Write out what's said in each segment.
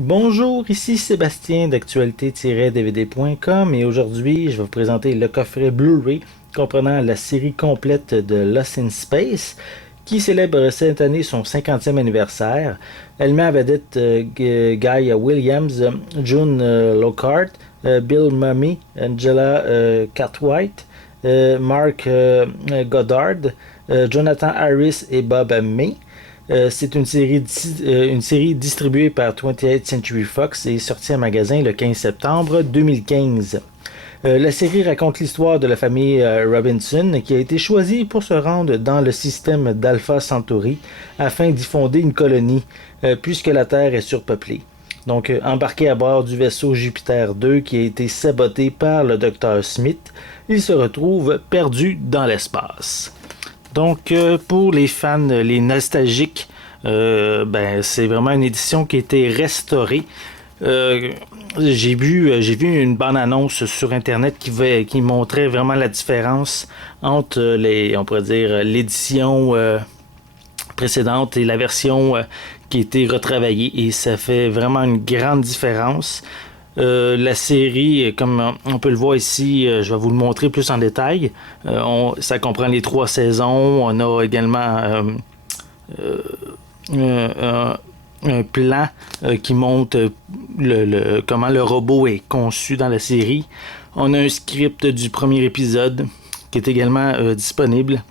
Bonjour, ici Sébastien d'actualité-dvd.com et aujourd'hui je vais vous présenter le coffret Blu-ray comprenant la série complète de Lost in Space qui célèbre cette année son 50e anniversaire. Elle met à vedette Guy Williams, June Lockhart, Bill Mumy, Angela Cartwright, Mark Goddard, Jonathan Harris et Bob May. C'est une série distribuée par 28th Century Fox et sortie en magasin le 15 septembre 2015. La série raconte l'histoire de la famille Robinson qui a été choisie pour se rendre dans le système d'Alpha Centauri afin d'y fonder une colonie puisque la Terre est surpeuplée. Donc, embarqué à bord du vaisseau Jupiter 2 qui a été saboté par le Dr Smith, il se retrouve perdu dans l'espace. Donc, pour les fans, les nostalgiques, c'est vraiment une édition qui a été restaurée. J'ai vu une bande-annonce sur Internet qui montrait vraiment la différence entre on pourrait dire, l'édition précédente et la version qui a été retravaillée. Et ça fait vraiment une grande différence. La série, comme on peut le voir ici, je vais vous le montrer plus en détail. Ça comprend les 3 saisons. On a également un plan qui montre comment le robot est conçu dans la série. On a un script du premier épisode qui est également disponible.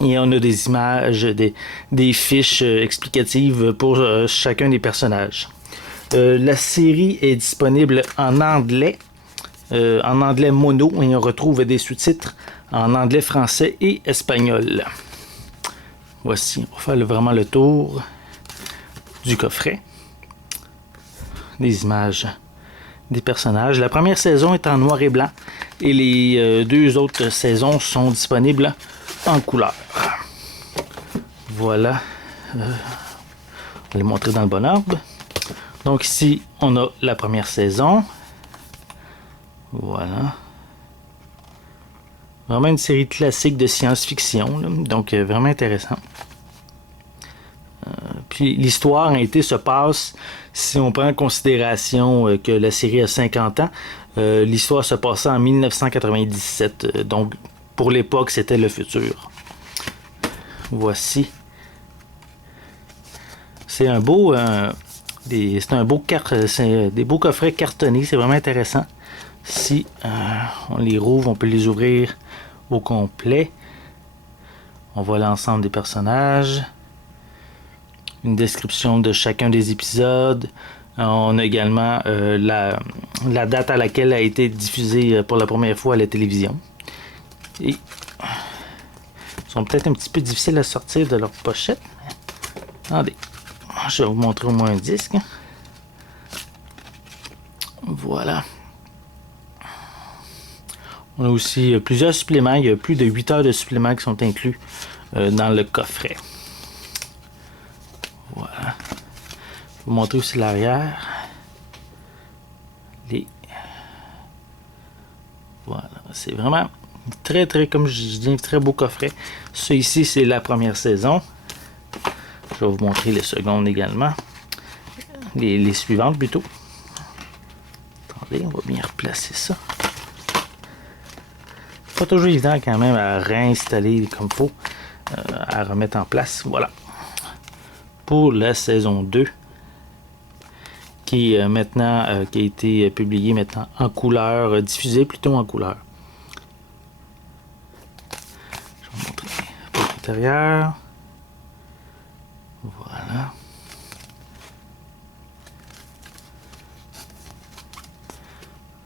Et on a des images, des fiches explicatives pour chacun des personnages. La série est disponible en anglais mono, et on retrouve des sous-titres en anglais, français et espagnol. Voici, on va faire vraiment le tour du coffret. Des images des personnages. La première saison est en noir et blanc et les 2 autres saisons sont disponibles en couleur. Voilà. On va les montrer dans le bon ordre. Donc ici, on a la première saison. Voilà. Vraiment une série classique de science-fiction. Donc vraiment intéressant. Puis l'histoire se passe, si on prend en considération que la série a 50 ans, l'histoire se passait en 1997. Donc pour l'époque, c'était le futur. Voici. C'est un beau... des beaux coffrets cartonnés, c'est vraiment intéressant. Si on les rouvre, on peut les ouvrir au complet. On voit l'ensemble des personnages, une description de chacun des épisodes. On a également la date à laquelle a été diffusée pour la première fois à la télévision. Et ils sont peut-être un petit peu difficiles à sortir de leur pochette. Attendez. Je vais vous montrer au moins un disque. Voilà. On a aussi plusieurs suppléments. Il y a plus de 8 heures de suppléments qui sont inclus dans le coffret. Voilà. Je vais vous montrer aussi l'arrière. Voilà. C'est vraiment très, très, comme je dis, très beau coffret. Ça ici, c'est la première saison. Je vais vous montrer les secondes également. Les suivantes plutôt. Attendez, on va bien replacer ça. Pas toujours évident quand même à réinstaller comme il faut. À remettre en place. Voilà. Pour la saison 2. Qui a été publiée maintenant en couleur. Diffusée plutôt en couleur. Je vais vous montrer pour l'intérieur. Voilà.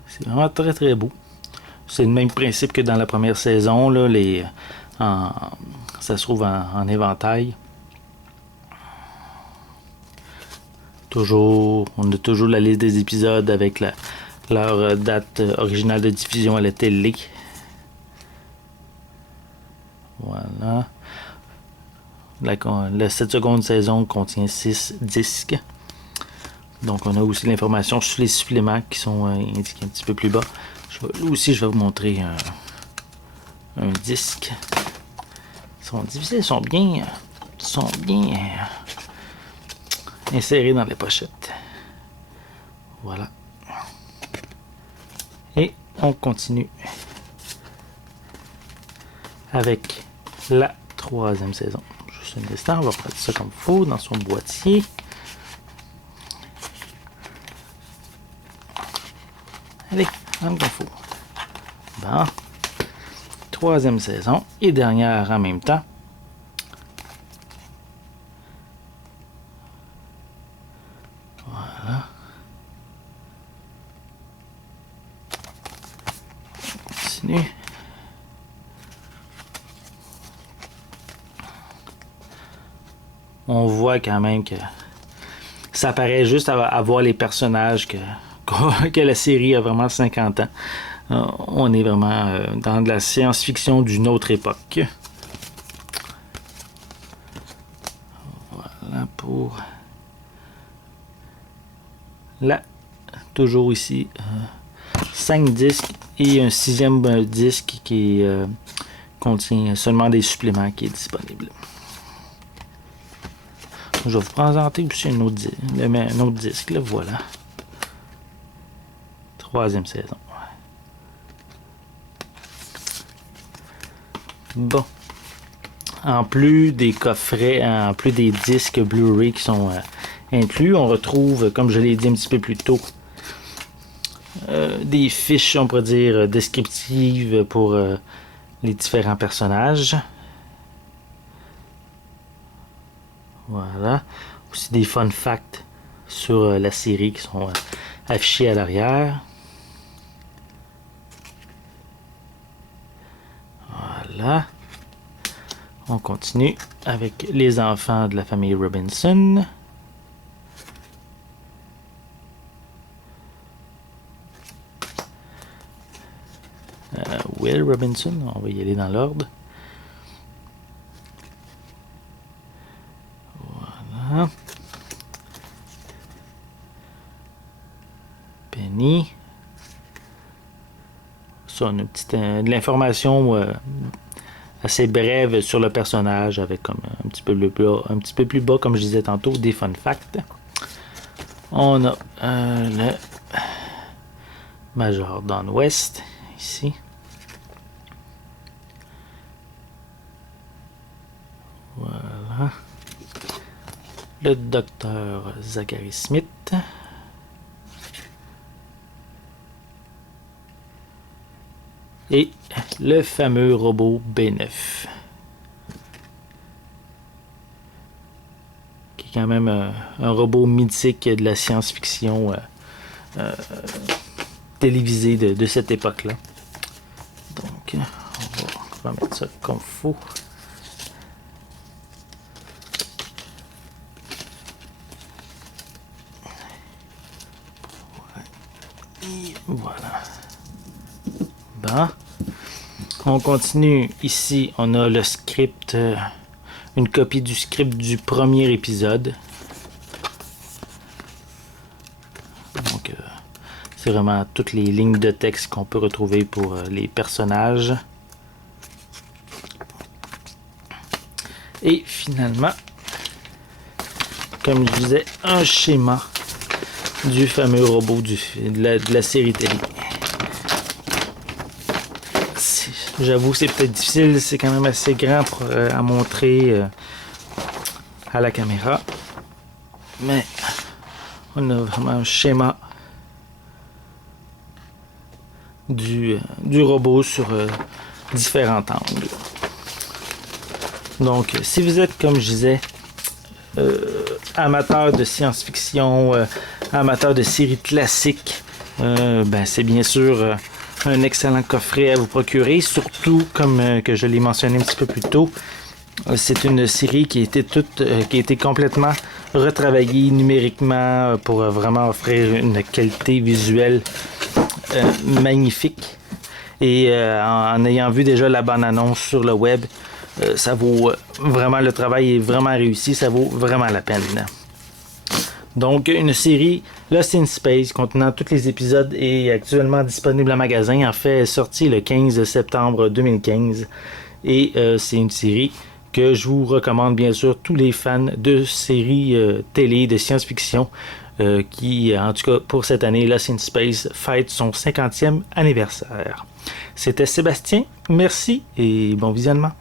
C'est vraiment très très beau. C'est le même principe que dans la première saison. Là, ça se trouve en éventail. On a toujours la liste des épisodes avec leur date originale de diffusion à la télé. Voilà. La 7 seconde saison contient 6 disques. Donc on a aussi l'information sur les suppléments qui sont indiqués un petit peu plus bas. Aussi je vais vous montrer un disque. Ils sont divisés, ils sont bien insérés dans les pochettes. Voilà. Et on continue avec la 3e saison. Juste un instant, on va prendre ça comme il faut dans son boîtier. Allez, comme il faut. Bon. 3e saison et dernière en même temps. Voilà. On continue. On voit quand même que ça paraît juste à voir les personnages que la série a vraiment 50 ans. On est vraiment dans de la science-fiction d'une autre époque. Voilà pour là, toujours ici, 5 disques et un 6e disque qui contient seulement des suppléments qui est disponible. Je vais vous présenter aussi un autre disque, là, voilà. 3e saison. Bon. En plus des coffrets, en plus des disques Blu-ray qui sont inclus, on retrouve, comme je l'ai dit un petit peu plus tôt, des fiches, on pourrait dire, descriptives pour les différents personnages. Voilà. Aussi des fun facts sur la série qui sont affichés à l'arrière. Voilà. On continue avec les enfants de la famille Robinson. Will Robinson, on va y aller dans l'ordre. Voilà. Penny. Ça, on a de l'information assez brève sur le personnage avec comme un petit peu plus bas, comme je disais tantôt, des fun facts. On a le Major Don West ici. Voilà. Le docteur Zachary Smith. Et le fameux robot B9. Qui est quand même un robot mythique de la science-fiction télévisée de cette époque-là. Donc, on va mettre ça comme il faut. Et voilà. Bon. On continue. Ici, on a le script, une copie du script du premier épisode. Donc, c'est vraiment toutes les lignes de texte qu'on peut retrouver pour les personnages. Et finalement, comme je disais, un schéma du fameux robot de la série télé. J'avoue, c'est peut-être difficile, c'est quand même assez grand à montrer à la caméra. Mais on a vraiment un schéma du robot sur différents angles. Donc, si vous êtes, comme je disais, amateur de science-fiction, amateur de séries classiques, c'est bien sûr un excellent coffret à vous procurer, surtout comme que je l'ai mentionné un petit peu plus tôt, c'est une série qui a été complètement retravaillée numériquement pour vraiment offrir une qualité visuelle magnifique. Et en ayant vu déjà la bande-annonce sur le web, ça vaut vraiment, le travail est vraiment réussi, ça vaut vraiment la peine. Donc, une série Lost in Space contenant tous les épisodes est actuellement disponible en magasin. En fait, elle est sortie le 15 septembre 2015. Et c'est une série que je vous recommande, bien sûr, tous les fans de séries télé, de science-fiction. qui, en tout cas pour cette année, Lost in Space fête son 50e anniversaire. C'était Sébastien, merci et bon visionnement.